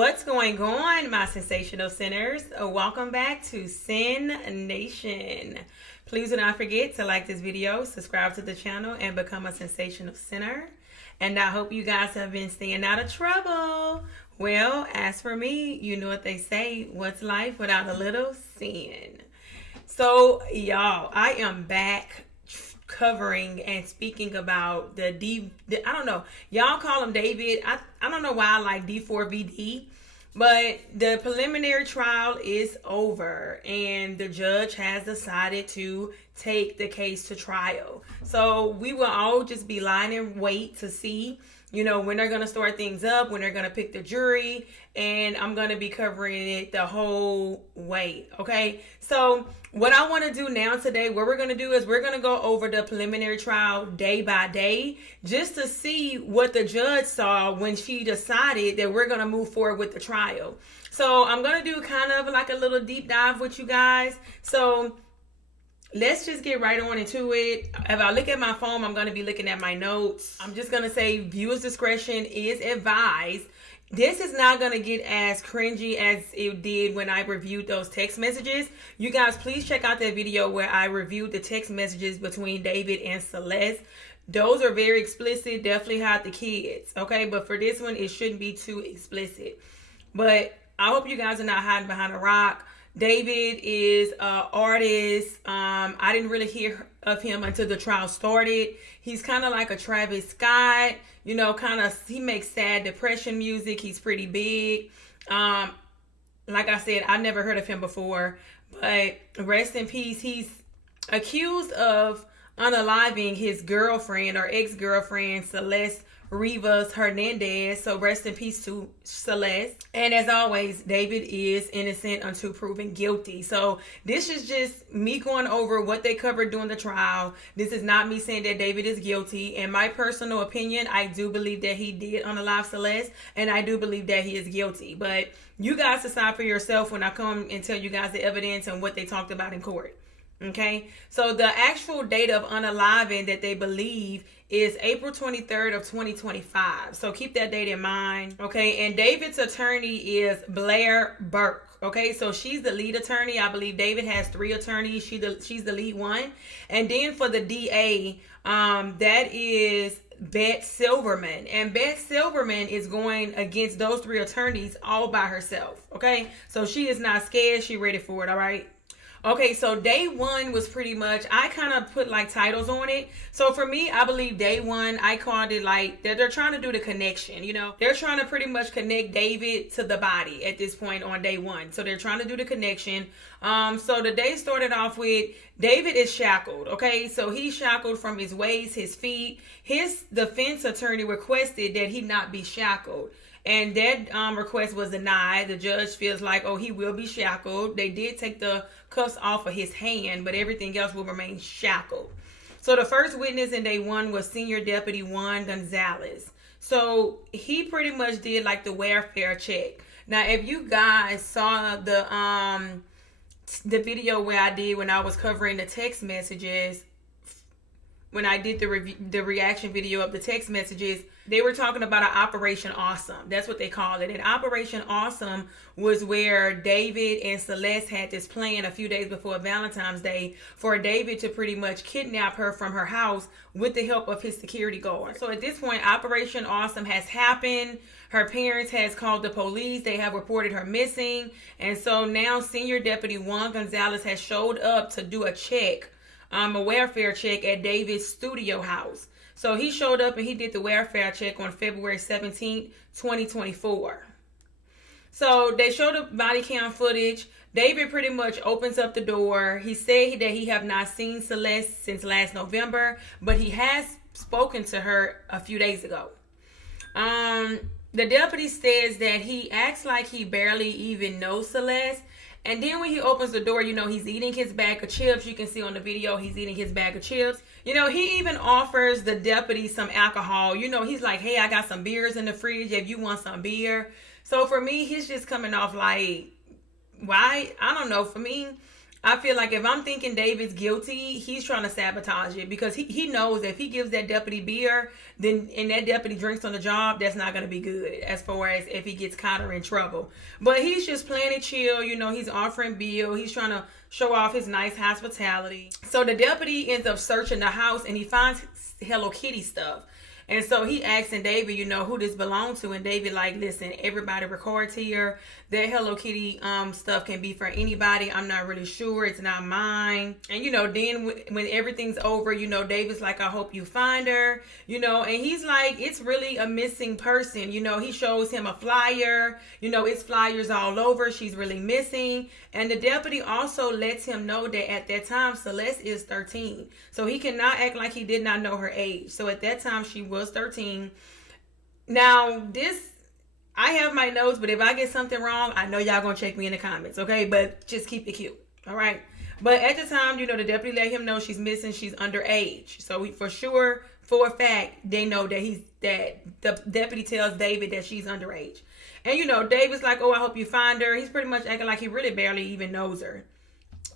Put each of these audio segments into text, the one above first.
What's going on, my sensational sinners? Welcome back to Sin Nation. Please do not forget to like this video, subscribe to the channel, and become a sensational sinner. And I hope you guys have been staying out of trouble. Well, as for me, you know what they say, what's life without a little sin? So, y'all, I am back covering and speaking about I don't know, y'all call him David. I don't know why I like D4vd, but the preliminary trial is over and the judge has decided to take the case to trial. So we will all just be lying in wait to see, you know, when they're going to start things up, when they're going to pick the jury, and I'm going to be covering it the whole way. Okay. So what I want to do now today, what we're going to do is we're going to go over the preliminary trial day by day, just to see what the judge saw when she decided that we're going to move forward with the trial. So I'm going to do kind of like a little deep dive with you guys. So let's just get right on into it. If I look at my phone, I'm going to be looking at my notes. I'm just going to say viewers' discretion is advised. This is not going to get as cringy as it did when I reviewed those text messages. You guys, please check out that video where I reviewed the text messages between David and Celeste. Those are very explicit. Definitely hide the kids. Okay, but for this one, it shouldn't be too explicit. But I hope you guys are not hiding behind a rock. David is an artist. I didn't really hear of him until the trial started. He's kind of like a Travis Scott, you know, he makes sad depression music. He's pretty big. Like I said, I never heard of him before, but rest in peace. He's accused of unaliving his girlfriend or ex-girlfriend, Celeste Rivas Hernandez. So rest in peace to Celeste. And as always, David is innocent until proven guilty. So this is just me going over what they covered during the trial. This is not me saying that David is guilty. In my personal opinion, I do believe that he did unalive Celeste, and I do believe that he is guilty. But you guys decide for yourself when I come and tell you guys the evidence and what they talked about in court. Okay, so the actual date of unaliving that they believe is April 23rd of 2025. So keep that date in mind. Okay, and David's attorney is Blair Burke. Okay, so she's the lead attorney. I believe David has 3 attorneys. She's the lead one. And then for the DA, that is Beth Silverman. And Beth Silverman is going against those 3 attorneys all by herself. Okay, so she is not scared. She ready for it. All right. Okay, so day one was pretty much, I kind of put like titles on it. So for me, I believe day one, I called it like they're trying to do the connection, you know. They're trying to pretty much connect David to the body at this point on day one. So they're trying to do the connection. So the day started off with David is shackled. Okay, so he's shackled from his waist, his feet. His defense attorney requested that he not be shackled. And that request was denied. The judge feels like, oh, he will be shackled. They did take the cuffs off of his hand, but everything else will remain shackled. So the first witness in day one was Senior Deputy Juan Gonzalez. So he pretty much did like the welfare check. Now, if you guys saw the video where I did when I was covering the text messages, when I did the reaction video of the text messages, they were talking about an Operation Awesome. That's what they call it. And Operation Awesome was where David and Celeste had this plan a few days before Valentine's Day for David to pretty much kidnap her from her house with the help of his security guard. So at this point, Operation Awesome has happened. Her parents has called the police. They have reported her missing. And so now Senior Deputy Juan Gonzalez has showed up to do a check, a welfare check at David's studio house. So he showed up and he did the welfare check on February 17th, 2024. So they showed up body cam footage. David pretty much opens up the door. He said that he have not seen Celeste since last November, but he has spoken to her a few days ago. The deputy says that he acts like he barely even knows Celeste. And then when he opens the door, you know, he's eating his bag of chips. You can see on the video, he's eating his bag of chips. You know, he even offers the deputy some alcohol. You know, he's like, hey, I got some beers in the fridge if you want some beer. So for me, he's just coming off like, why? I don't know. For me, I feel like if I'm thinking David's guilty, he's trying to sabotage it, because he knows if he gives that deputy beer, then and that deputy drinks on the job, that's not going to be good as far as if he gets caught or in trouble. But he's just playing it chill. He's offering Bill. He's trying to show off his nice hospitality. So the deputy ends up searching the house and he finds Hello Kitty stuff. And so he asking David, who this belongs to. And David like, listen, everybody records here. That Hello Kitty stuff can be for anybody. I'm not really sure. It's not mine. And, then when everything's over, David's like, I hope you find her. And he's like, it's really a missing person. He shows him a flyer. It's flyers all over. She's really missing. And the deputy also lets him know that at that time, Celeste is 13. So he cannot act like he did not know her age. So at that time, she was 13. Now, I have my notes, but if I get something wrong, I know y'all gonna check me in the comments, okay? But just keep it cute, all right? But at the time, the deputy let him know she's missing. She's underage. So for sure, for a fact, they know that the deputy tells David that she's underage. And, David's like, oh, I hope you find her. He's pretty much acting like he really barely even knows her.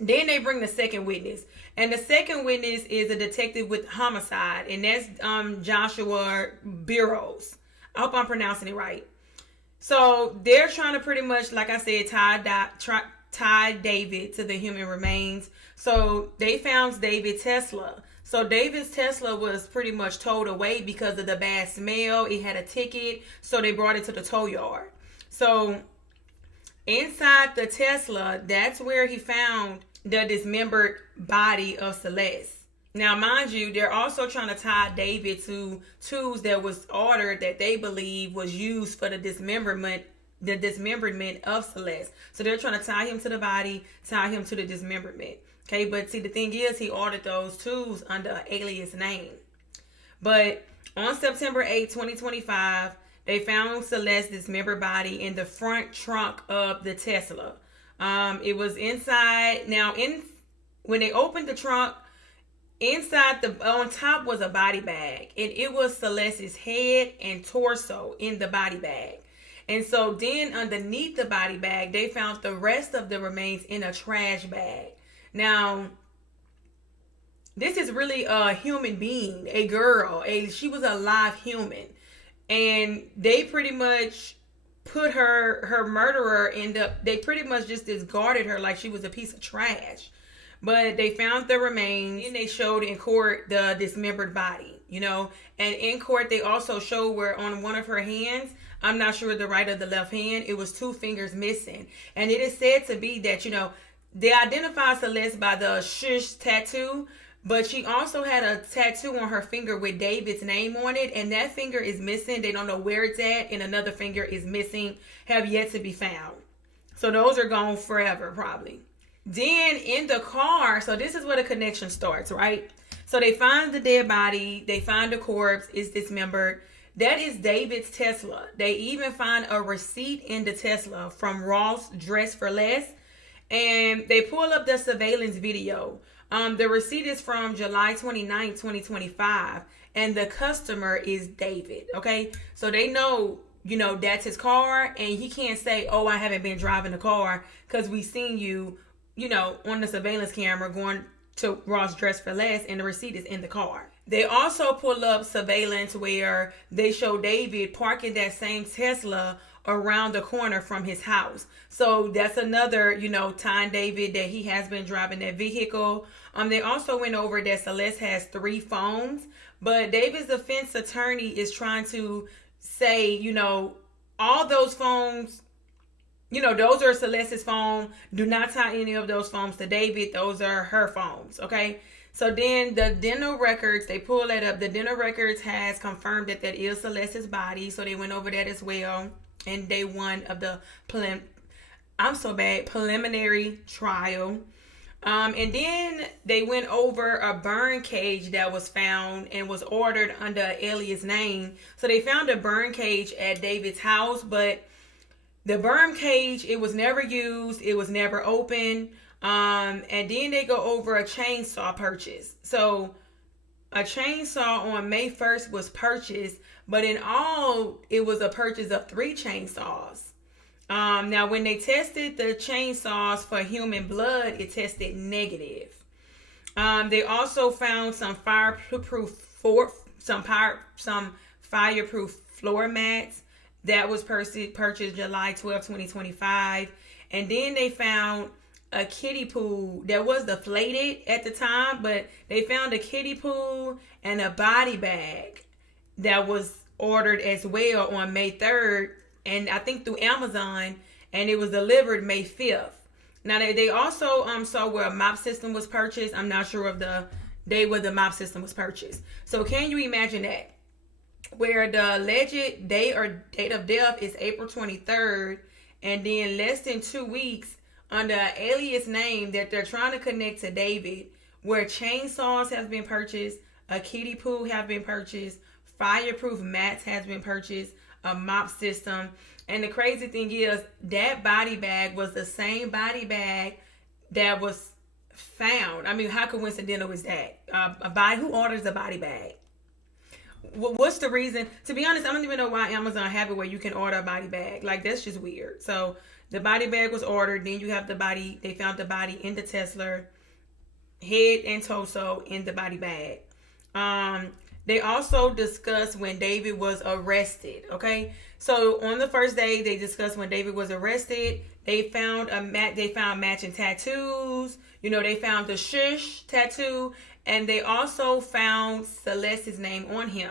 Then they bring the second witness. And the second witness is a detective with homicide. And that's Joshua Burrows. I hope I'm pronouncing it right. So they're trying to pretty much, like I said, tie David to the human remains. So they found David's Tesla. So David's Tesla was pretty much towed away because of the bad smell. It had a ticket. So they brought it to the tow yard. So inside the Tesla, that's where he found the dismembered body of Celeste. Now, mind you, they're also trying to tie David to tools that was ordered that they believe was used for the dismemberment of Celeste. So they're trying to tie him to the body, tie him to the dismemberment. Okay, but see, the thing is, he ordered those tools under an alias name. But on September 8, 2025, they found Celeste's dismembered body in the front trunk of the Tesla. It was inside. Now, when they opened the trunk, on top was a body bag, and it was Celeste's head and torso in the body bag. And so then underneath the body bag, they found the rest of the remains in a trash bag. Now, this is really a human being, a girl. She was a live human. And they pretty much put her murderer they pretty much just discarded her like she was a piece of trash. But they found the remains, and they showed in court the dismembered body, and in court they also showed where on one of her hands, I'm not sure the right or the left hand, it was 2 fingers missing. And it is said to be that, they identified Celeste by the shush tattoo, but she also had a tattoo on her finger with David's name on it, and that finger is missing. They don't know where it's at, and another finger is missing, have yet to be found. So those are gone forever, probably. Then in the car, so this is where the connection starts, right? So they find the dead body, they find the corpse, it's dismembered. That is David's Tesla. They even find a receipt in the Tesla from Ross Dress for Less, and they pull up the surveillance video. The receipt is from July 29, 2025, and the customer is David, okay? So they know, that's his car, and he can't say, oh, I haven't been driving the car, because we seen you, on the surveillance camera going to Ross Dress for Less, and the receipt is in the car. They also pull up surveillance where they show David parking that same Tesla around the corner from his house. So that's another, tying David that he has been driving that vehicle. They also went over that Celeste has 3 phones, but David's defense attorney is trying to say, all those phones, those are Celeste's phone. Do not tie any of those phones to David. Those are her phones, okay? So then the dental records, they pull that up. The dental records has confirmed that is Celeste's body. So they went over that as well. And day 1 of the preliminary trial. And then they went over a burn cage that was found and was ordered under an alias name. So they found a burn cage at David's house, but the burn cage, it was never used. It was never opened. And then they go over a chainsaw purchase. So a chainsaw on May 1st was purchased, but in all, it was a purchase of 3 chainsaws. Now, when they tested the chainsaws for human blood, it tested negative. They also found some fireproof floor mats that was purchased July 12, 2025. And then they found a kiddie pool that was deflated at the time, but they found a kiddie pool and a body bag that was ordered as well on May 3rd, and I think through Amazon, and it was delivered May 5th. Now they also saw where a mop system was purchased. I'm not sure of the day where the mop system was purchased. So can you imagine that? Where the alleged date of death is April 23rd, and then less than 2 weeks under an alias name that they're trying to connect to David, where chainsaws have been purchased, a kiddie pool have been purchased, fireproof mats has been purchased, a mop system. And the crazy thing is that body bag was the same body bag that was found. I mean, how coincidental is that? Who orders a body bag? What's the reason? To be honest, I don't even know why Amazon have it where you can order a body bag. Like, that's just weird. So the body bag was ordered. Then you have the body. They found the body in the Tesla, head and torso in the body bag. They also discussed when David was arrested. Okay, so on the first day, they discussed when David was arrested. They found matching tattoos. You know, they found the shush tattoo, and they also found Celeste's name on him.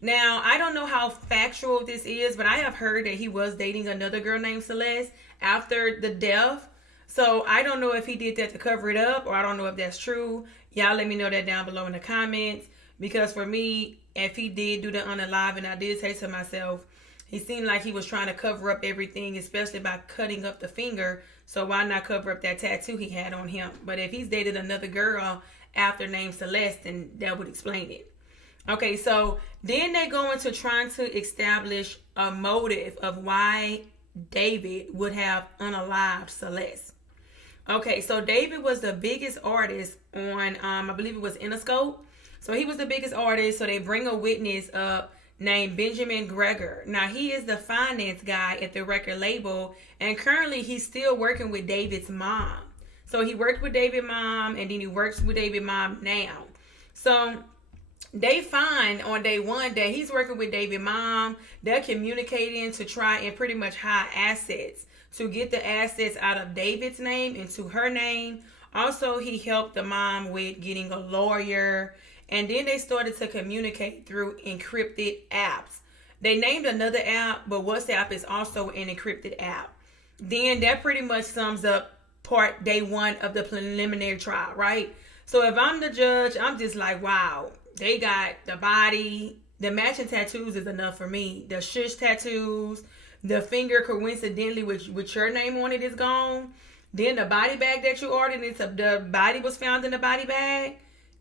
Now, I don't know how factual this is, but I have heard that he was dating another girl named Celeste after the death. So I don't know if he did that to cover it up, or I don't know if that's true. Y'all let me know that down below in the comments. Because for me, if he did do the unaliving, I did say to myself, he seemed like he was trying to cover up everything, especially by cutting up the finger. So why not cover up that tattoo he had on him? But if he's dated another girl after named Celeste, then that would explain it. Okay, so then they go into trying to establish a motive of why David would have unalived Celeste. Okay, so David was the biggest artist on, I believe it was Interscope. So he was the biggest artist. So they bring a witness up named Benjamin Greger. Now, he is the finance guy at the record label. And currently, he's still working with David's mom. So he worked with David's mom, and then he works with David's mom now. So they find on day one that he's working with David's mom. They're communicating to try and pretty much hide assets, to get the assets out of David's name into her name. Also, he helped the mom with getting a lawyer. And then they started to communicate through encrypted apps. They named another app, but WhatsApp is also an encrypted app. Then that pretty much sums up part day one of the preliminary trial, right? So if I'm the judge, I'm just like, wow, they got the body, the matching tattoos is enough for me. The shush tattoos, the finger coincidentally with your name on it is gone. Then the body bag that you ordered, the body was found in the body bag.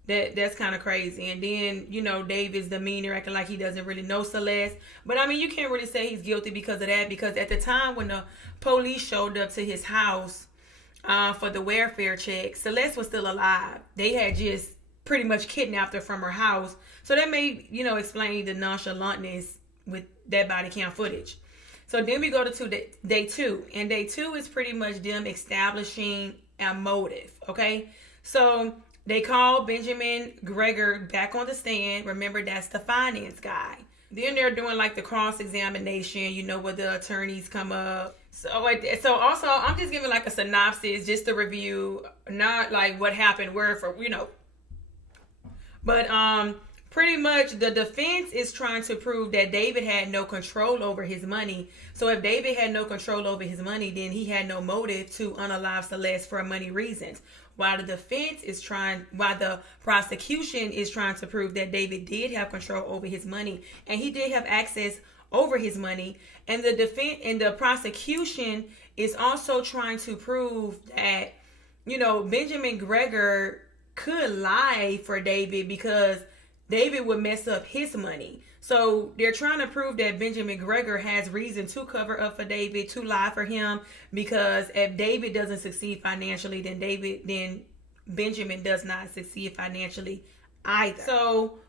That's kind of crazy. And then, you know, David's demeanor, acting like he doesn't really know Celeste. But, I mean, you can't really say he's guilty because of that. Because at the time when the police showed up to his house for the welfare check, Celeste was still alive. They had just pretty much kidnapped her from her house. So that may, you know, explain the nonchalantness with that body cam footage. So then we go to day two. And day two is pretty much them establishing a motive, okay? So they called Benjamin Greger back on the stand. Remember, that's the finance guy. Then they're doing like the cross-examination, you know, where the attorneys come up. So also, I'm just giving like a synopsis, just to review, not like what happened word for, you know. But pretty much the defense is trying to prove that David had no control over his money. So if David had no control over his money, then he had no motive to unalive Celeste for money reasons. While the prosecution is trying to prove that David did have control over his money and he did have access over his money. And the defense and the prosecution is also trying to prove that, you know, Benjamin Greger could lie for David because David would mess up his money. So they're trying to prove that Benjamin Greger has reason to cover up for David, to lie for him, because if David doesn't succeed financially, then Benjamin does not succeed financially either. So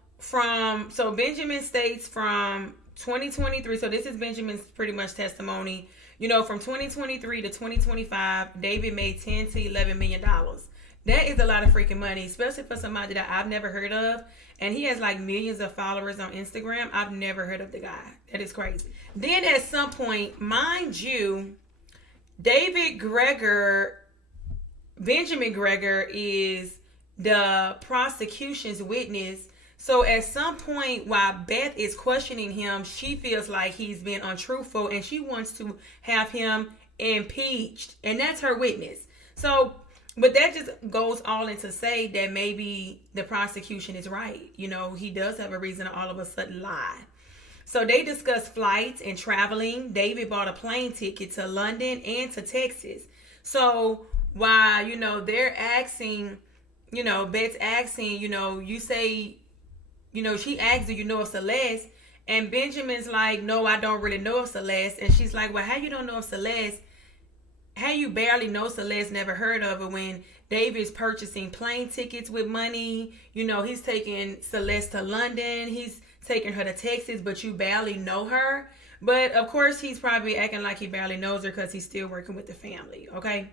Benjamin states from 2023, so this is Benjamin's pretty much testimony. From 2023 to 2025, David made $10 to $11 million. That is a lot of freaking money, especially for somebody that I've never heard of. And he has like millions of followers on Instagram. I've never heard of the guy. That is crazy. Then at some point, mind you, Benjamin Greger is the prosecution's witness. So at some point, while Beth is questioning him, she feels like he's been untruthful and she wants to have him impeached. And that's her witness. So, but that just goes all in to say that maybe the prosecution is right. He does have a reason to all of a sudden lie. So they discuss flights and traveling. David bought a plane ticket to London and to Texas. So while, they're asking, Bet's asking, you say, she asks, do you know of Celeste? And Benjamin's like, no, I don't really know of Celeste. And she's like, well, how you don't know of Celeste? How you barely know Celeste, never heard of her, when David's purchasing plane tickets with money. He's taking Celeste to London. He's taking her to Texas, but you barely know her. But of course, he's probably acting like he barely knows her because he's still working with the family. Okay.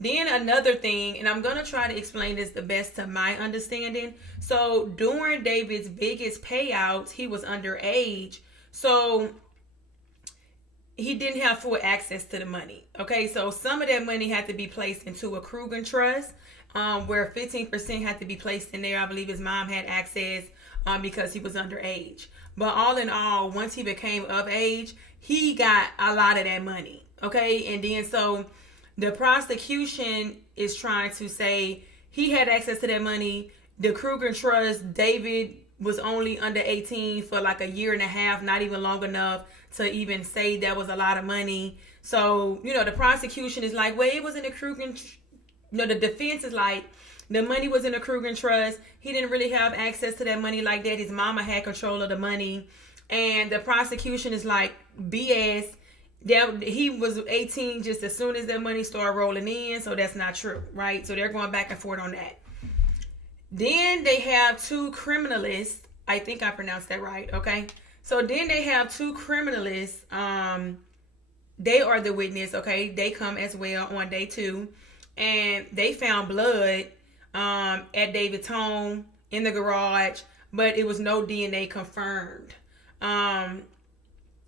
Then another thing, and I'm going to try to explain this the best to my understanding. So during David's biggest payouts, he was underage. So he didn't have full access to the money. Okay, so some of that money had to be placed into a Kruger trust, where 15% had to be placed in there. I believe his mom had access because he was underage. But all in all, once he became of age, he got a lot of that money. Okay, and then so the prosecution is trying to say he had access to that money. The Kruger trust, David was only under 18 for like a year and a half, not even long enough to even say that was a lot of money. So, the prosecution is like, well, it was in the Kruger, the defense is like, the money was in the Kruger trust. He didn't really have access to that money like that. His mama had control of the money. And the prosecution is like, BS. That he was 18 just as soon as that money started rolling in. So that's not true, right? So they're going back and forth on that. Then they have two criminalists. I think I pronounced that right. Okay. So then they have two criminalists. They are the witness. Okay. They come as well on day 2. And they found blood at David's home in the garage, but it was no DNA confirmed.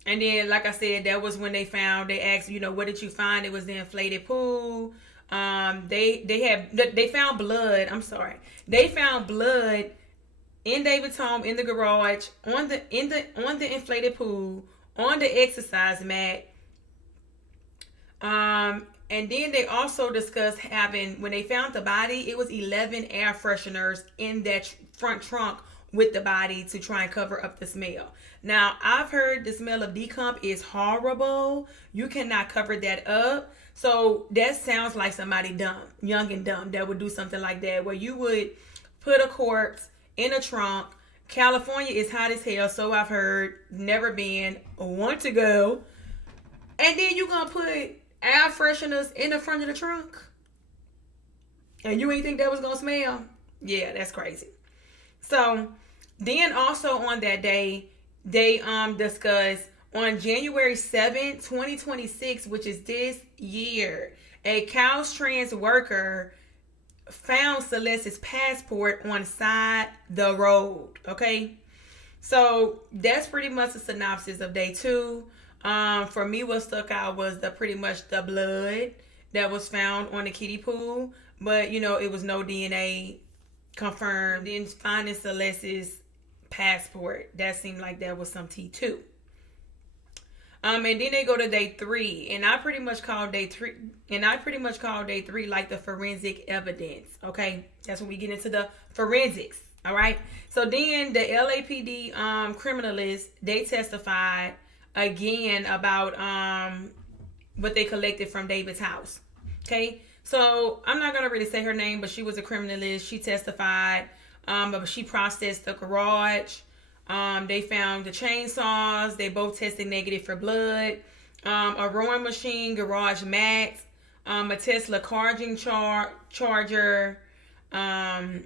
And then, like I said, that was when they asked, what did you find? It was the inflated pool. They found blood. I'm sorry. They found blood in David's home, in the garage, on the inflated pool, on the exercise mat. And then they also discussed when they found the body, it was 11 air fresheners in that front trunk with the body to try and cover up the smell. Now, I've heard the smell of decomp is horrible. You cannot cover that up. So that sounds like somebody dumb, young and dumb, that would do something like that, where you would put a corpse in a trunk. California is hot as hell, so I've heard, never been, want to go. And then you're going to put air fresheners in the front of the trunk? And you ain't think that was going to smell? Yeah, that's crazy. So then also on that day, they discussed on January 7th, 2026, which is this year, a Caltrans worker found Celeste's passport on side the road. Okay, so that's pretty much a synopsis of day 2. For me, what stuck out was pretty much the blood that was found on the kiddie pool, but it was no DNA confirmed. Then finding Celeste's passport, that seemed like that was some tea too. And then they go to day 3, and I pretty much call day 3 like the forensic evidence. Okay, that's when we get into the forensics. All right, so then the LAPD criminalists, they testified again about what they collected from David's house. Okay, so I'm not gonna really say her name, but she was a criminalist. She testified, but she processed the garage. They found the chainsaws. They both tested negative for blood. A rowing machine, garage mats, a Tesla charging charger, the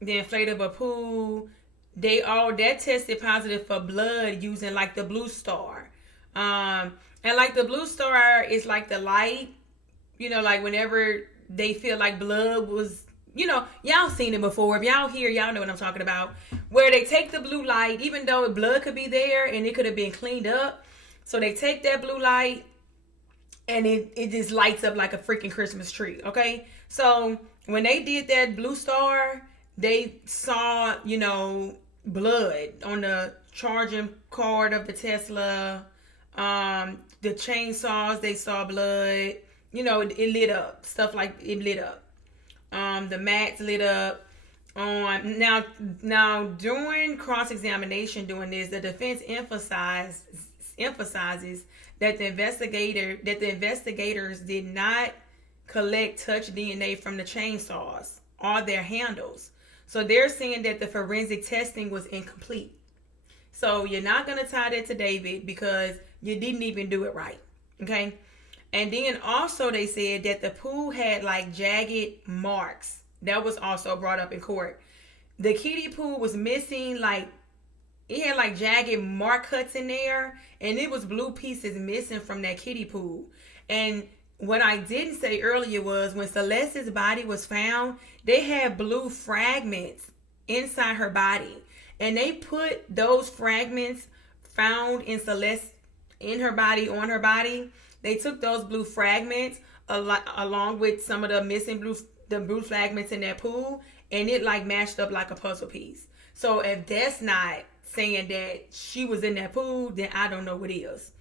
inflatable pool. That tested positive for blood using like the Blue Star. And like the blue star is like the light, like whenever they feel like blood was, y'all seen it before. If y'all here, y'all know what I'm talking about. Where they take the blue light, even though blood could be there and it could have been cleaned up. So they take that blue light and it just lights up like a freaking Christmas tree, okay? So when they did that blue star, they saw, blood on the charging cord of the Tesla. The chainsaws, they saw blood. It lit up. Stuff like it lit up. The mats lit up. Now during cross-examination doing this, the defense emphasizes that the investigators did not collect touch DNA from the chainsaws or their handles. So they're saying that the forensic testing was incomplete. So you're not going to tie that to David because you didn't even do it right. Okay? And then also they said that the pool had like jagged marks. That was also brought up in court. The kiddie pool was missing, like, it had like jagged mark cuts in there, and it was blue pieces missing from that kiddie pool. And what I didn't say earlier was when Celeste's body was found, they had blue fragments inside her body. And they put those fragments found in Celeste, in her body, on her body, they took those blue fragments along with some of the missing blue fragments in that pool, and it like matched up like a puzzle piece. So if that's not saying that she was in that pool, then I don't know what is.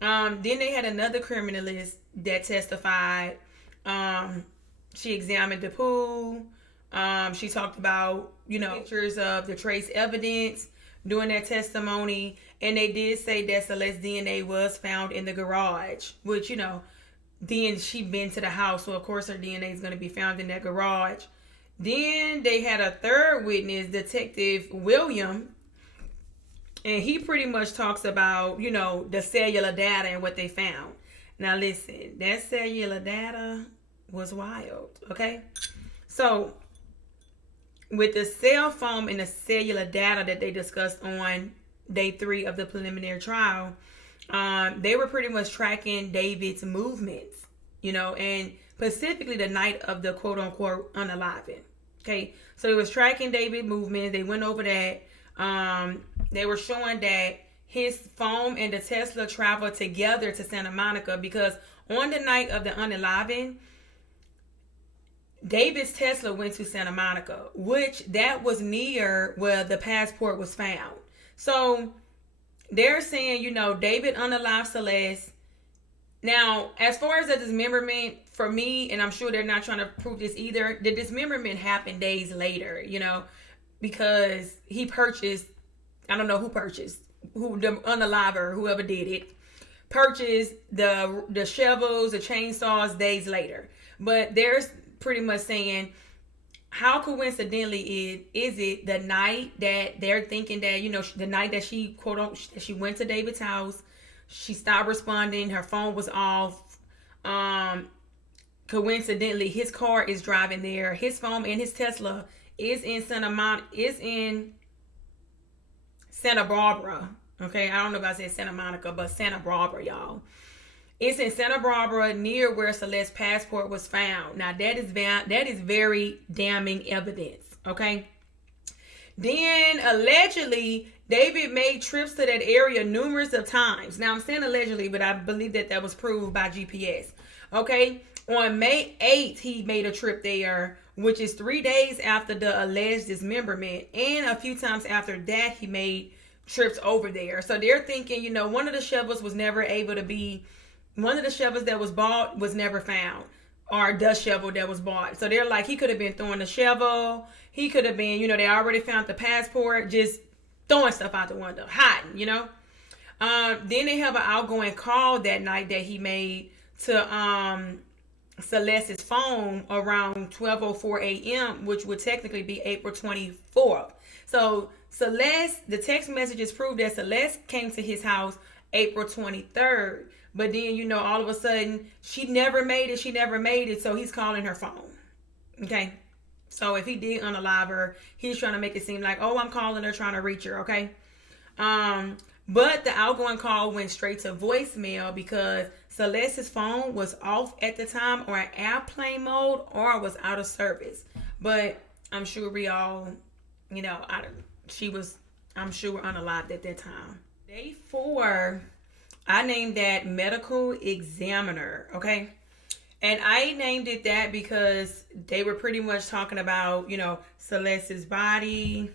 Then they had another criminalist that testified. She examined the pool. She talked about, pictures of the trace evidence during their testimony. And they did say that Celeste's DNA was found in the garage, which, then she been to the house. So, of course, her DNA is going to be found in that garage. Then they had a third witness, Detective William. And he pretty much talks about, the cellular data and what they found. Now, listen, that cellular data was wild, okay? So, with the cell phone and the cellular data that they discussed on day 3 of the preliminary trial, they were pretty much tracking David's movements, and specifically the night of the quote-unquote unaliving, okay? So, it was tracking David's movements. They went over that. They were showing that his phone and the Tesla traveled together to Santa Monica because on the night of the unaliving, David's Tesla went to Santa Monica, which that was near where the passport was found. So they're saying, David unalived Celeste. Now, as far as the dismemberment, for me, and I'm sure they're not trying to prove this either, the dismemberment happened days later, because he purchased, I don't know who purchased, who the unaliver, whoever did it, purchased the shovels, the chainsaws days later. But there's pretty much saying, how coincidentally is it the night that they're thinking that, the night that she, she went to David's house, she stopped responding, her phone was off. Coincidentally, his car is driving there. His phone and his Tesla is in Santa Barbara. Okay, I don't know if I said Santa Monica, but Santa Barbara, y'all. It's in Santa Barbara near where Celeste's passport was found. Now that is very damning evidence. Okay. Then allegedly, David made trips to that area numerous of times. Now I'm saying allegedly, but I believe that was proved by GPS. Okay. On May 8th, he made a trip there, which is 3 days after the alleged dismemberment, and a few times after that, he made trips over there. So they're thinking, one of the shovels was never able to be. One of the shovels that was bought was never found, or the shovel that was bought. So they're like, he could have been throwing the shovel. He could have been, they already found the passport, just throwing stuff out the window, hiding, Then they have an outgoing call that night that he made to Celeste's phone around 12:04 a.m., which would technically be April 24th. So Celeste, the text messages prove that Celeste came to his house April 23rd. But then, all of a sudden, she never made it. So he's calling her phone. Okay. So if he did unalive her, he's trying to make it seem like, oh, I'm calling her, trying to reach her. Okay. But the outgoing call went straight to voicemail because Celeste's phone was off at the time, or in airplane mode, or was out of service. But I'm sure we all, I'm sure unalived at that time. Day 4, I named that medical examiner, okay? And I named it that because they were pretty much talking about, Celeste's body,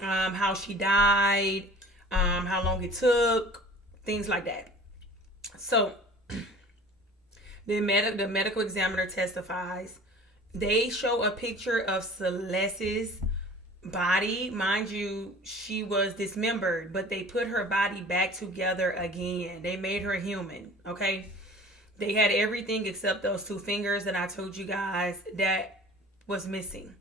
how she died, how long it took, things like that. So the medical examiner testifies. They show a picture of Celeste's body. Mind you, she was dismembered, but they put her body back together again. They made her human, okay? They had everything except those 2 fingers that I told you guys that was missing.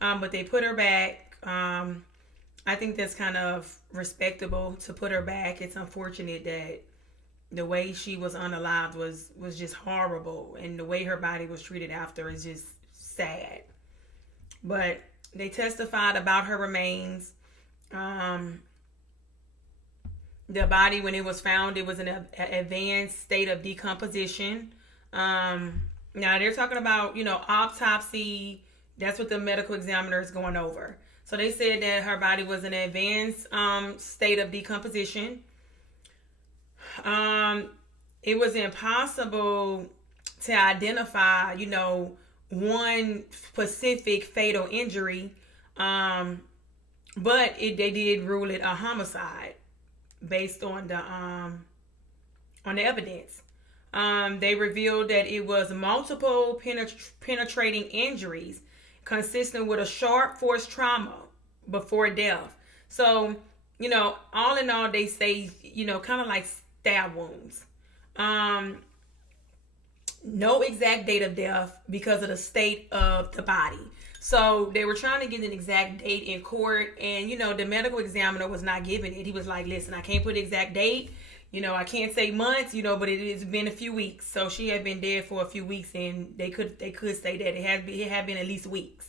But they put her back. I think that's kind of respectable to put her back. It's unfortunate that the way she was unalived was just horrible, and the way her body was treated after is just sad. But they testified about her remains. The body, when it was found, it was in an advanced state of decomposition. Now they're talking about, autopsy. That's what the medical examiner is going over. So they said that her body was in an advanced state of decomposition. It was impossible to identify, one specific fatal injury. But they did rule it a homicide based on the evidence. They revealed that it was multiple penetrating injuries consistent with a sharp force trauma before death. So, all in all, they say, kind of like stab wounds. No exact date of death because of the state of the body. So they were trying to get an exact date in court, and the medical examiner was not giving it. He was like, listen, I can't put an exact date. I can't say months, but it has been a few weeks. So she had been dead for a few weeks, and they could say that it had been at least weeks.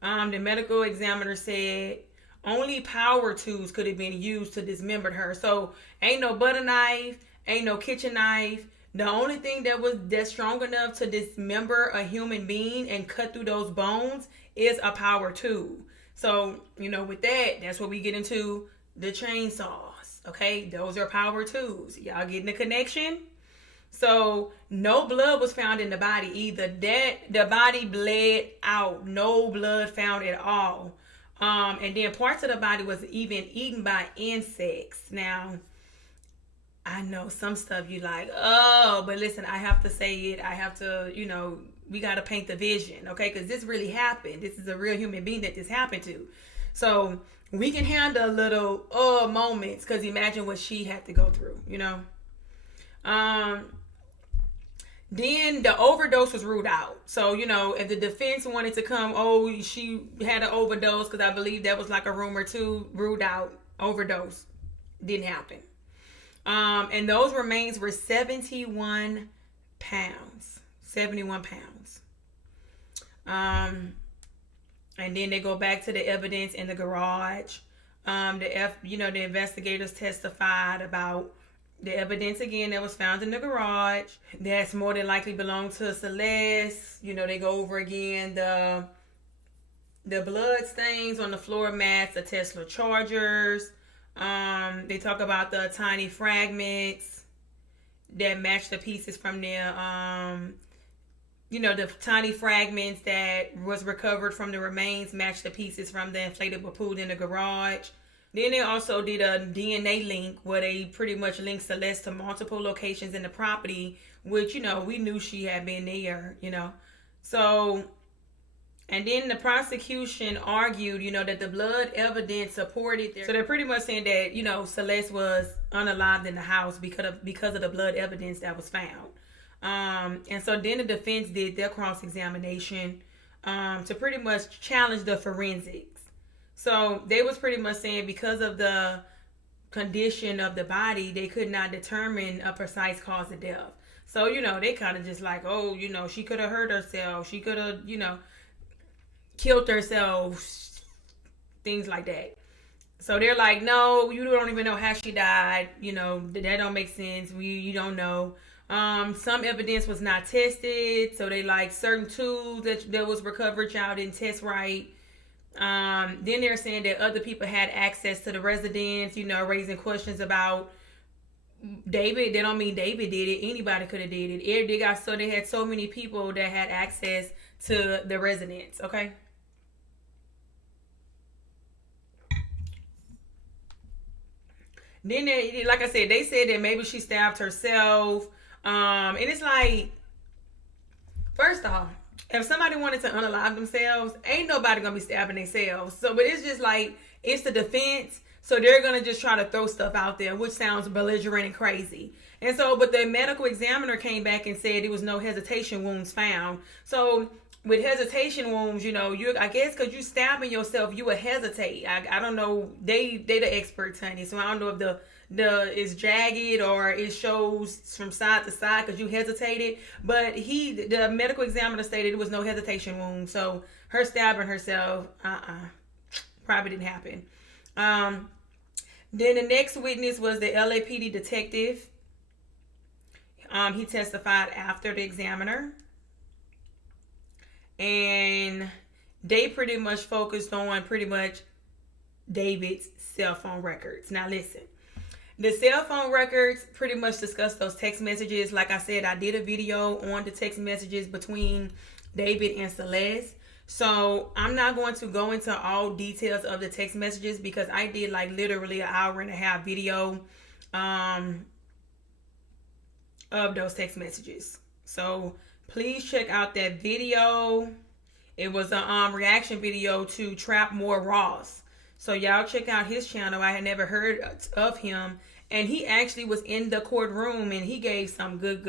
The medical examiner said only power tools could have been used to dismember her. So ain't no butter knife, ain't no kitchen knife. The only thing that's strong enough to dismember a human being and cut through those bones is a power tool. So, with that's what we get into the chainsaws. Okay, those are power tools. Y'all getting the connection? So no blood was found in the body either. The body bled out. No blood found at all. And then parts of the body was even eaten by insects. Now, I know some stuff you like, but listen, I have to say it. I have to, we got to paint the vision, okay? Because this really happened. This is a real human being that this happened to. So we can handle little moments, because imagine what she had to go through, Then the overdose was ruled out. So, if the defense wanted to come, she had an overdose, because I believe that was like a rumor too, ruled out, overdose. Didn't happen. And those remains were 71 pounds. 71 pounds. And then they go back to the evidence in the garage. The investigators testified about the evidence again that was found in the garage. That's more than likely belonged to Celeste. They go over again the blood stains on the floor mats, the Tesla chargers. They talk about the tiny fragments that match the pieces from their, the tiny fragments that was recovered from the remains match the pieces from the inflatable pool in the garage. Then they also did a DNA link where they pretty much linked Celeste to multiple locations in the property, which, we knew she had been there, So, and then the prosecution argued, that the blood evidence supported their... So they're pretty much saying that, Celeste was unalived in the house because of the blood evidence that was found. And so then the defense did their cross-examination to pretty much challenge the forensics. So they was pretty much saying because of the condition of the body, they could not determine a precise cause of death. So, they kind of just like, she could have hurt herself. She could have, killed herself. Things like that. So they're like, no, you don't even know how she died. You know, that don't make sense. You don't know. Some evidence was not tested. So they like certain tools that was recovered, y'all didn't test right. Then they're saying that other people had access to the residence, you know, raising questions about David. They don't mean David did it. Anybody could have did it. They had so many people that had access to the residence. Okay. Then they, like I said, they said that maybe she stabbed herself. And it's like, first off, if somebody wanted to unalive themselves, ain't nobody gonna be stabbing themselves. So, but it's just like it's the defense. So they're gonna just try to throw stuff out there, which sounds belligerent and crazy. And so, but the medical examiner came back and said there was no hesitation wounds found. So with hesitation wounds, you know, I guess because you stabbing yourself, you would hesitate. I don't know. They the experts, honey. So I don't know if the is jagged or it shows from side to side because you hesitated. But the medical examiner stated there was no hesitation wound. So her stabbing herself, probably didn't happen. Then the next witness was the LAPD detective. He testified after the examiner. And they pretty much focused on David's cell phone records. Now listen, the cell phone records pretty much discussed those text messages. Like I said, I did a video on the text messages between David and Celeste. So I'm not going to go into all details of the text messages because I did like literally an hour and a half video of those text messages. So please check out that video. It was a reaction video to Trap More Ross. So y'all check out his channel. I had never heard of him. And he actually was in the courtroom and he gave some good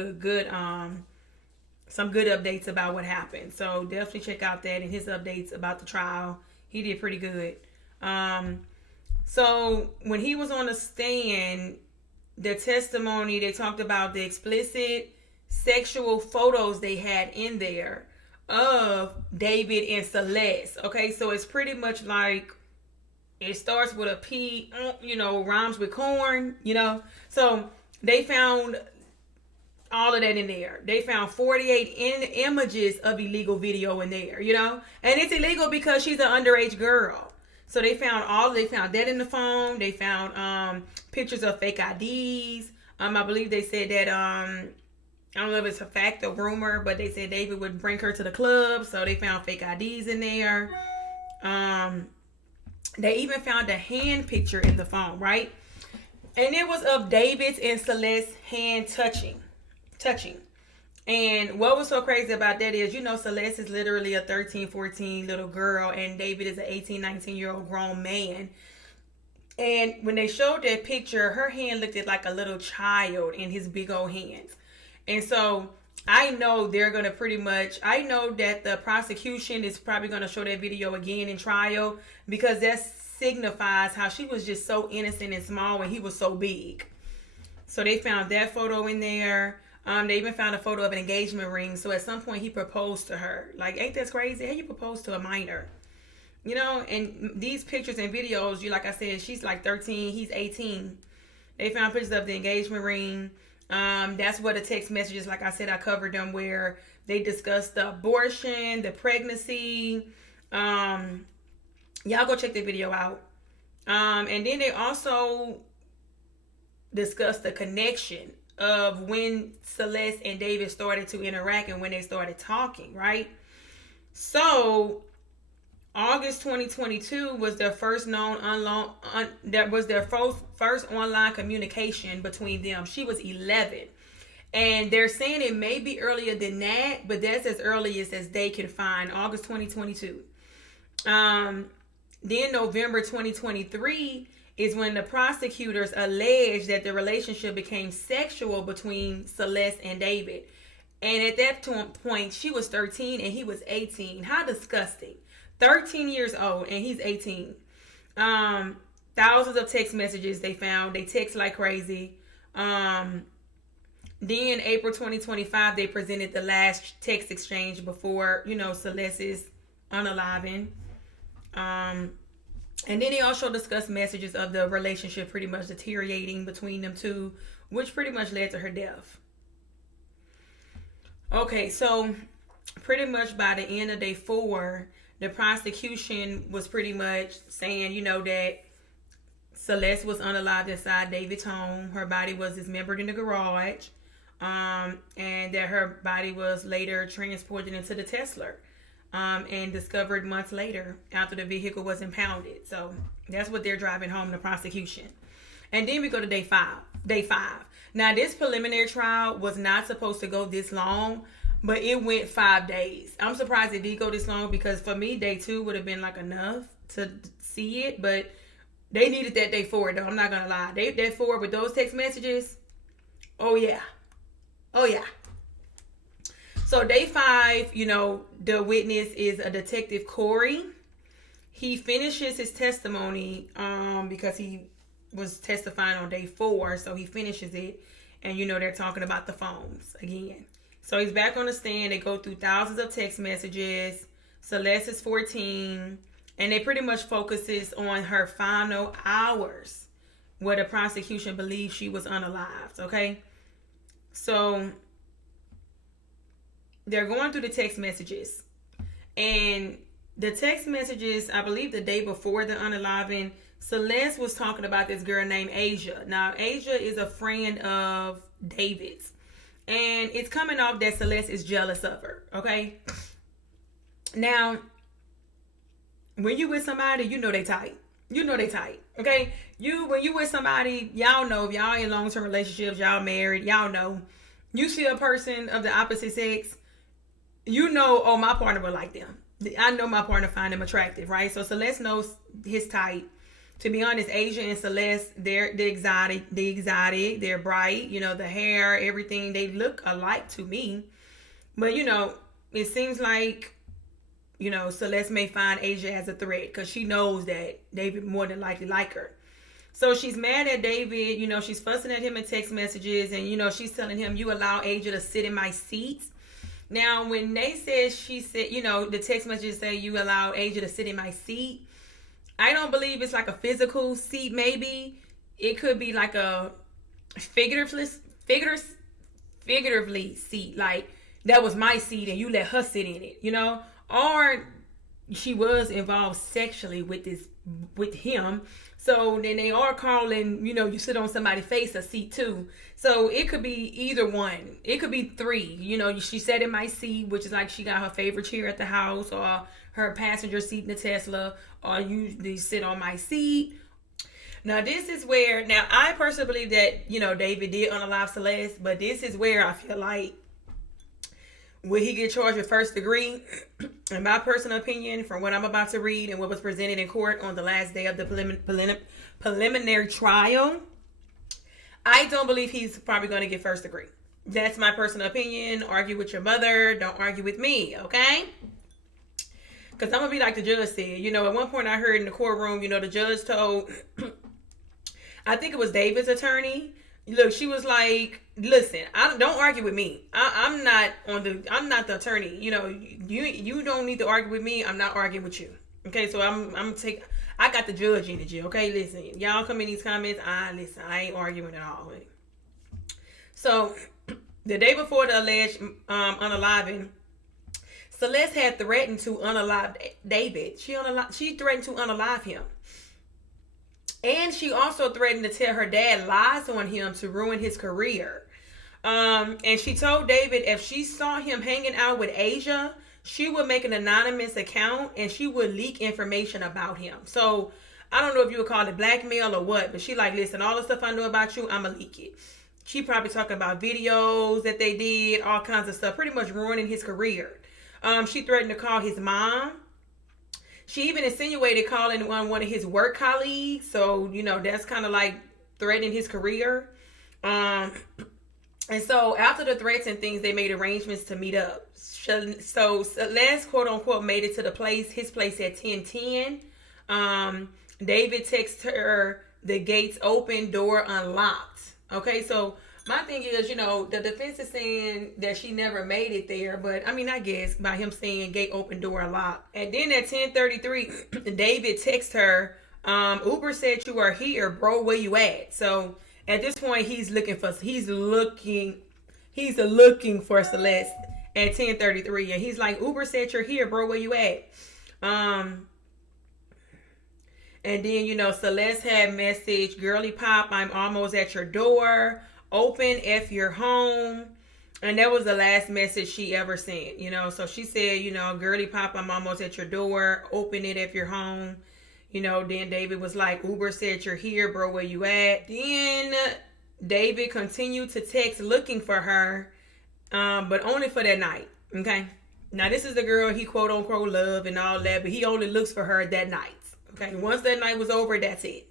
updates about what happened. So definitely check out that and his updates about the trial. He did pretty good. So when he was on the stand, the testimony, they talked about the explicit sexual photos they had in there of David and Celeste. Okay, so it's pretty much like it starts with a P, rhymes with corn, So they found all of that in there. They found 48 images of illegal video in there, and it's illegal because she's an underage girl. So they found that in the phone. They found pictures of fake IDs. I believe they said that I don't know if it's a fact or rumor, but they said David would bring her to the club, so they found fake IDs in there. They even found a hand picture in the phone, right? And it was of David's and Celeste's hand touching. And what was so crazy about that is, Celeste is literally a 13, 14 little girl, and David is an 18, 19-year-old grown man. And when they showed that picture, her hand looked like a little child in his big old hands. And so I know they're going to I know that the prosecution is probably going to show that video again in trial because that signifies how she was just so innocent and small when he was so big. So they found that photo in there. They even found a photo of an engagement ring. So at some point he proposed to her. Like, ain't that crazy? How you propose to a minor? And these pictures and videos, like I said, she's like 13, he's 18. They found pictures of the engagement ring. That's what the text messages, like I said, I covered them where they discussed the abortion, the pregnancy. Y'all go check the video out. And then they also discussed the connection of when Celeste and David started to interact and when they started talking, right? So August 2022 was their first first online communication between them. She was 11. And they're saying it may be earlier than that, but that's as early as they can find, August 2022. Then November 2023 is when the prosecutors alleged that the relationship became sexual between Celeste and David. And at that point, she was 13 and he was 18. How disgusting. 13 years old and he's 18. Thousands of text messages they found. They text like crazy. Then April 2025, they presented the last text exchange before, Celeste's unaliving. And then they also discussed messages of the relationship pretty much deteriorating between them two, which pretty much led to her death. Okay, so pretty much by the end of day 4, the prosecution was pretty much saying, that Celeste was unalived inside David's home. Her body was dismembered in the garage, and that her body was later transported into the Tesla, and discovered months later after the vehicle was impounded. So that's what they're driving home, the prosecution. And then we go to day 5. Now, this preliminary trial was not supposed to go this long, but it went 5 days. I'm surprised it did go this long, because for me, day 2 would have been like enough to see it, but they needed that day 4, though. I'm not going to lie. Day 4 with those text messages, oh yeah. So day 5, the witness is a detective, Corey. He finishes his testimony because he was testifying on day 4, so he finishes it, and they're talking about the phones again. So he's back on the stand. They go through thousands of text messages. Celeste is 14, and they pretty much focuses on her final hours where the prosecution believes she was unalived. Okay, so they're going through the text messages, and the text messages, I believe the day before the unaliving, Celeste was talking about this girl named Asia. Now, Asia is a friend of David's, and it's coming off that Celeste is jealous of her, okay? Now, when you with somebody, they tight. They tight, okay? When you with somebody, y'all know, if y'all in long-term relationships, y'all married, y'all know. You see a person of the opposite sex, oh, my partner would like them. I know my partner find them attractive, right? So Celeste knows his type. To be honest, Asia and Celeste, they're the exotic, they're bright, the hair, everything, they look alike to me. But, it seems like, Celeste may find Asia as a threat, because she knows that David more than likely like her. So she's mad at David, she's fussing at him in text messages, and, she's telling him, you allow Asia to sit in my seat. Now, when she said, the text messages say you allow Asia to sit in my seat, I don't believe it's like a physical seat, maybe. It could be like a figuratively seat. Like, that was my seat and you let her sit in it, Or she was involved sexually with him. So then they are calling, you sit on somebody's face, a seat too. So it could be either one. It could be 3. She sat in my seat, which is like she got her favorite chair at the house, or her passenger seat in the Tesla, or you sit on my seat. Now, this is where, I personally believe that, David did unalive Celeste, but this is where I feel like, will he get charged with first degree? In my personal opinion, from what I'm about to read and what was presented in court on the last day of the preliminary trial, I don't believe he's probably going to get first degree. That's my personal opinion. Argue with your mother. Don't argue with me, okay? Because I'm going to be like the judge said. At one point I heard in the courtroom, the judge told, I think it was David's attorney. Look, she was like, listen, don't argue with me. I'm not the attorney. You don't need to argue with me. I'm not arguing with you. Okay, so I got the judge energy. Okay, listen, y'all come in these comments. I ain't arguing at all. So the day before the alleged unaliving, Celeste had threatened to unalive David. She threatened to unalive him. And she also threatened to tell her dad lies on him to ruin his career. And she told David if she saw him hanging out with Asia, she would make an anonymous account and she would leak information about him. So I don't know if you would call it blackmail or what, but she like, listen, all the stuff I know about you, I'm going to leak it. She probably talking about videos that they did, all kinds of stuff, pretty much ruining his career. She threatened to call his mom. She even insinuated calling one of his work colleagues. So, that's kind of like threatening his career. And so after the threats and things, they made arrangements to meet up. So Celeste, quote unquote, made it to his place at 10:10. David texted her, the gates open, door unlocked. Okay, so my thing is, the defense is saying that she never made it there, but I guess by him saying gate open, door unlocked. And then at 10:33, David texted her, Uber said you are here, bro. Where you at? So at this point, he's looking for Celeste at 10:33, and he's like, Uber said you're here, bro. Where you at? And then, Celeste had message, girly pop, I'm almost at your door. Open if you're home. And that was the last message she ever sent, So she said, girly pop, I'm almost at your door. Open it if you're home. Then David was like, Uber said you're here, bro. Where you at? Then David continued to text looking for her, but only for that night. Okay. Now, this is the girl he quote unquote love and all that, but he only looks for her that night. Okay. Once that night was over, that's it.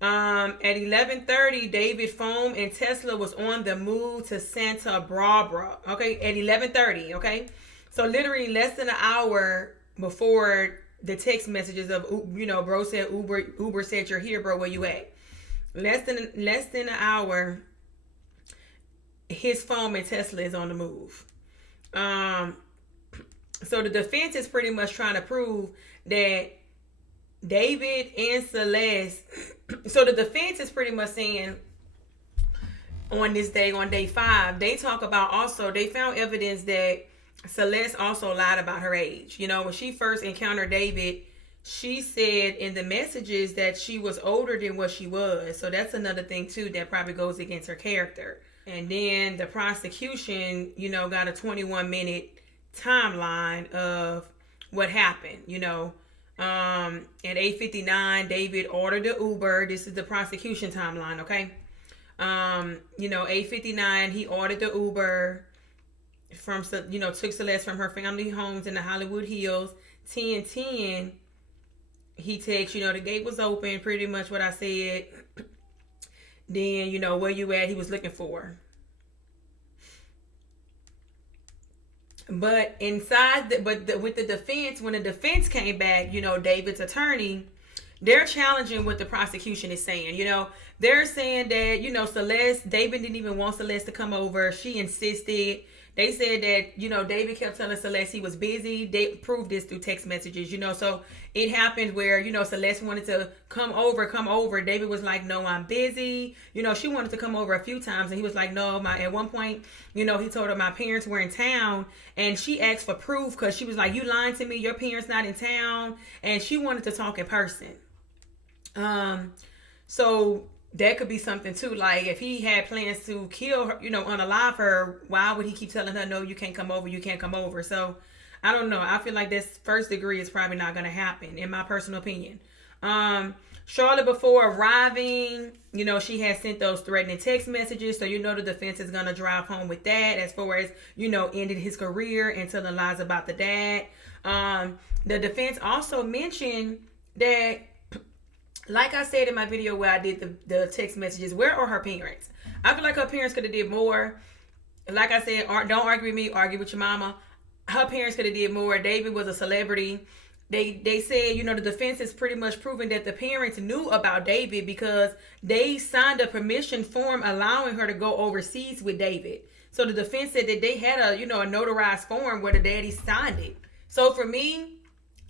At 11:30, David phone and Tesla was on the move to Santa Barbara. Okay. At 11:30. Okay. So literally less than an hour before the text messages of, bro said Uber said you're here, bro. Where you at? Less than an hour. His phone and Tesla is on the move. So the defense is pretty much trying to prove that David and Celeste. So the defense is pretty much saying on this day, on day 5, they talk about also, they found evidence that Celeste also lied about her age. When she first encountered David, she said in the messages that she was older than what she was. So that's another thing too that probably goes against her character. And then the prosecution, got a 21-minute timeline of what happened. At 8:59, David ordered the Uber. This is the prosecution timeline, okay? 8:59, he ordered the Uber from, took Celeste from her family homes in the Hollywood Hills. 10:10, he texts, the gate was open, pretty much what I said. Then, where you at, he was looking for her. But with the defense, when the defense came back, David's attorney, they're challenging what the prosecution is saying. They're saying that, Celeste, David didn't even want Celeste to come over. She insisted. They said that, David kept telling Celeste he was busy. They proved this through text messages, so it happened where, Celeste wanted to come over. David was like, no, I'm busy. She wanted to come over a few times and he was like, no, at one point, he told her my parents were in town and she asked for proof because she was like, you lying to me, your parents not in town. And she wanted to talk in person. So that could be something too. Like if he had plans to kill her, unalive her, why would he keep telling her, no, you can't come over? So I don't know. I feel like this first degree is probably not going to happen in my personal opinion. Charlotte, before arriving, she had sent those threatening text messages. So, the defense is going to drive home with that as far as, ended his career and telling lies about the dad. The defense also mentioned that, like I said in my video where I did the text messages, where are her parents? I feel like her parents could have did more. Like I said, don't argue with me, argue with your mama. Her parents could have did more. David was a celebrity. They said, the defense is pretty much proving that the parents knew about David because they signed a permission form allowing her to go overseas with David. So the defense said that they had a notarized form where the daddy signed it. So for me,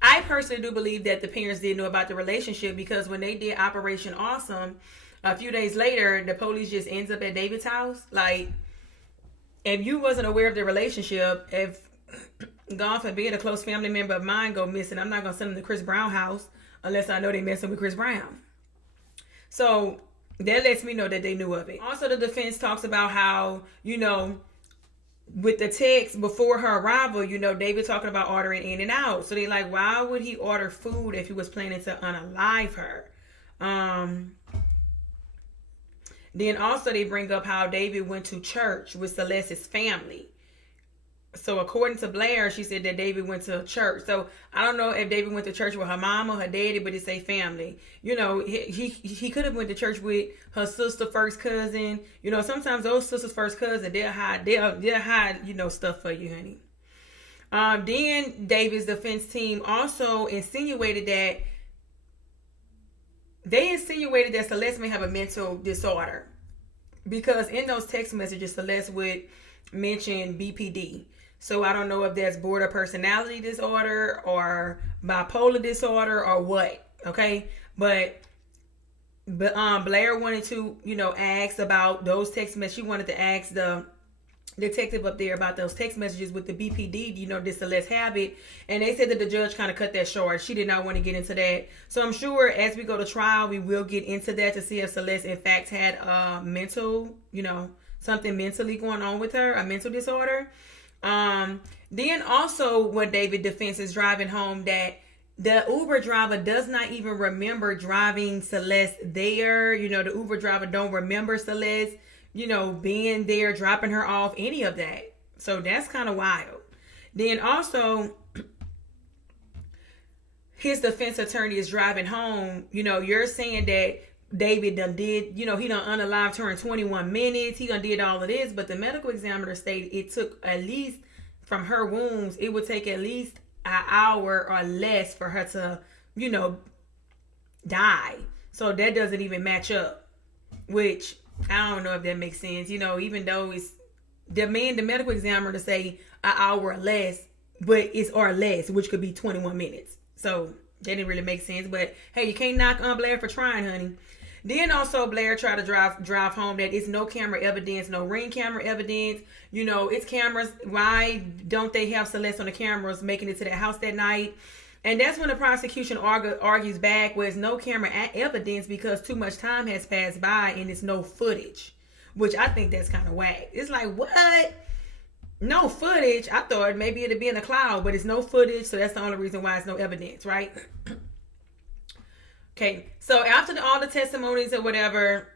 I personally do believe that the parents did know about the relationship because when they did Operation Awesome, a few days later, the police just ends up at David's house. Like, if you wasn't aware of the relationship, if God forbid a close family member of mine go missing, I'm not going to send them to Chris Brown's house unless I know they messing with Chris Brown. So that lets me know that they knew of it. Also, the defense talks about how, with the text before her arrival, David talking about ordering in and out. So they like, why would he order food if he was planning to unalive her? Then also they bring up how David went to church with Celeste's family. So according to Blair, she said that David went to church. So I don't know if David went to church with her mama, her daddy, but it's a family. He could have went to church with her sister, first cousin. Sometimes those sisters, first cousin, they'll hide, stuff for you, honey. Then David's defense team also insinuated that Celeste may have a mental disorder because in those text messages, Celeste would mention BPD. So I don't know if that's border personality disorder or bipolar disorder or what. Okay. But Blair wanted to, ask about those text messages. She wanted to ask the detective up there about those text messages with the BPD, did Celeste have it? And they said that the judge kind of cut that short. She did not want to get into that. So I'm sure as we go to trial, we will get into that to see if Celeste in fact had mental, something mentally going on with her, a mental disorder. Then also what David defense is driving home, that the Uber driver does not even remember driving Celeste there. The Uber driver don't remember Celeste, being there, dropping her off, any of that. So that's kind of wild. Then also, his defense attorney is driving home. You're saying that David done did, he done unalived her in 21 minutes. He done did all of this. But the medical examiner stated it took at least, from her wounds, it would take at least an hour or less for her to, die. So that doesn't even match up. Which, I don't know if that makes sense. Even though it's the medical examiner to say an hour or less, but it's or less, which could be 21 minutes. So that didn't really make sense. But hey, you can't knock on Blair for trying, honey. Then also Blair tried to drive home that it's no camera evidence, no ring camera evidence. It's cameras. Why don't they have Celeste on the cameras making it to that house that night? And that's when the prosecution argues back with no camera evidence because too much time has passed by and it's no footage, which I think that's kind of whack. It's like, what? No footage? I thought maybe it'd be in the cloud, but it's no footage, so that's the only reason why it's no evidence, right? Okay, so after all the testimonies or whatever,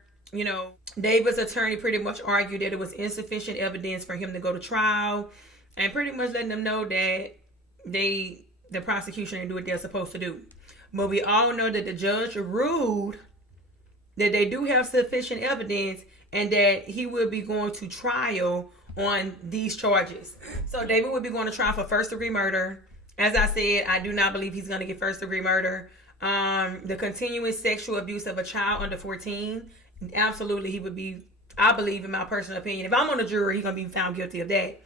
David's attorney pretty much argued that it was insufficient evidence for him to go to trial and pretty much letting them know that the prosecution didn't do what they're supposed to do. But we all know that the judge ruled that they do have sufficient evidence and that he will be going to trial on these charges. So David will be going to trial for first-degree murder. As I said, I do not believe he's going to get first-degree murder. The continuous sexual abuse of a child under 14, absolutely he would be, I believe in my personal opinion, if I'm on the jury, he's going to be found guilty of that.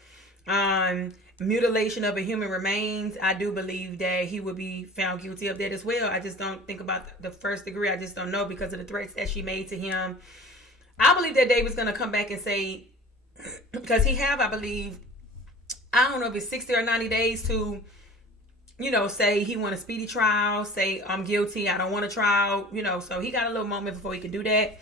Mutilation of a human remains, I do believe that he would be found guilty of that as well. I just don't think about the first degree. I just don't know because of the threats that she made to him. I believe that David's going to come back and say, because he have, I believe, I don't know if it's 60 or 90 days to, say he want a speedy trial, say I'm guilty, I don't want a trial, so he got a little moment before he could do that.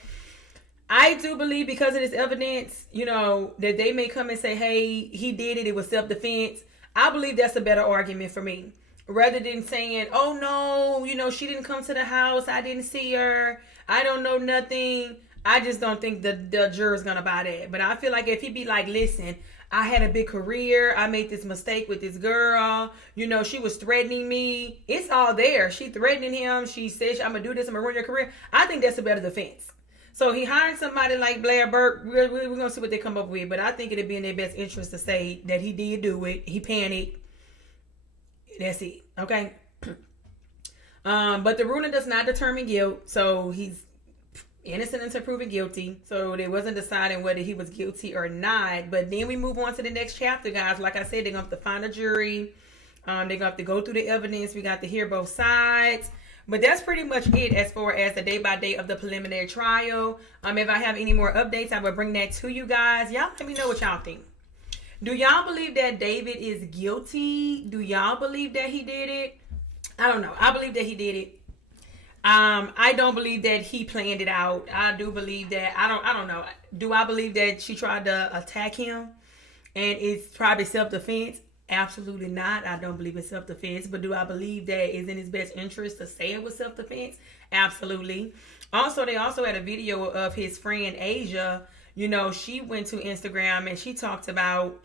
I do believe because of this evidence, that they may come and say, hey, he did it, it was self-defense. I believe that's a better argument for me. Rather than saying, oh no, she didn't come to the house, I didn't see her, I don't know nothing. I just don't think the juror's gonna buy that. But I feel like if he be like, listen, I had a big career, I made this mistake with this girl, she was threatening me. It's all there. She threatening him. She says, I'm gonna do this, I'm gonna ruin your career. I think that's a better defense. So he hired somebody like Blair Burke. We're going to see what they come up with. But I think it'd be in their best interest to say that he did do it. He panicked. That's it. Okay? But the ruling does not determine guilt. So he's innocent until proven guilty. So they wasn't deciding whether he was guilty or not. But then we move on to the next chapter, guys. Like I said, they're going to have to find a jury. They're going to have to go through the evidence. We got to hear both sides. But that's pretty much it as far as the day-by-day of the preliminary trial. If I have any more updates, I will bring that to you guys. Y'all let me know what y'all think. Do y'all believe that David is guilty? Do y'all believe that he did it? I don't know. I believe that he did it. I don't believe that he planned it out. I do believe that, I don't know. Do I believe that she tried to attack him and it's probably self-defense? Absolutely not. I don't believe in self-defense. But do I believe that it's in his best interest to say it was self-defense? Absolutely. Also, they also had a video of his friend Asia. She went to Instagram and she talked about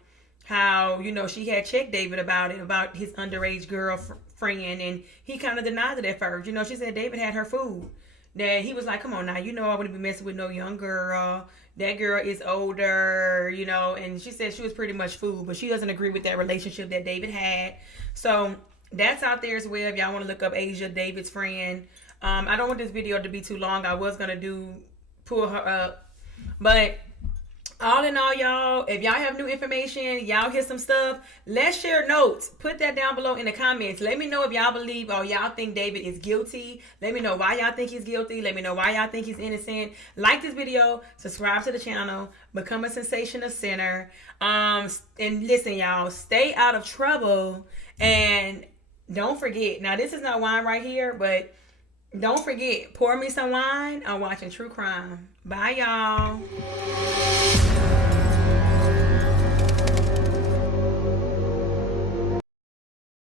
how, she had checked David about it, about his underage girlfriend. And he kind of denied it at first. She said David had her food. That he was like, come on now, I wouldn't be messing with no young girl. That girl is older, and she said she was pretty much fooled, but she doesn't agree with that relationship that David had. So that's out there as well. If y'all want to look up Asia, David's friend. I don't want this video to be too long. I was going to pull her up, but all in all, y'all, if y'all have new information, y'all hear some stuff, let's share notes. Put that down below in the comments. Let me know if y'all believe or y'all think David is guilty. Let me know why y'all think he's guilty. Let me know why y'all think he's innocent. Like this video, subscribe to the channel, become a sensational sinner. And listen, y'all, stay out of trouble. And don't forget, now this is not wine right here, but don't forget, pour me some wine. I'm watching true crime. Bye, y'all.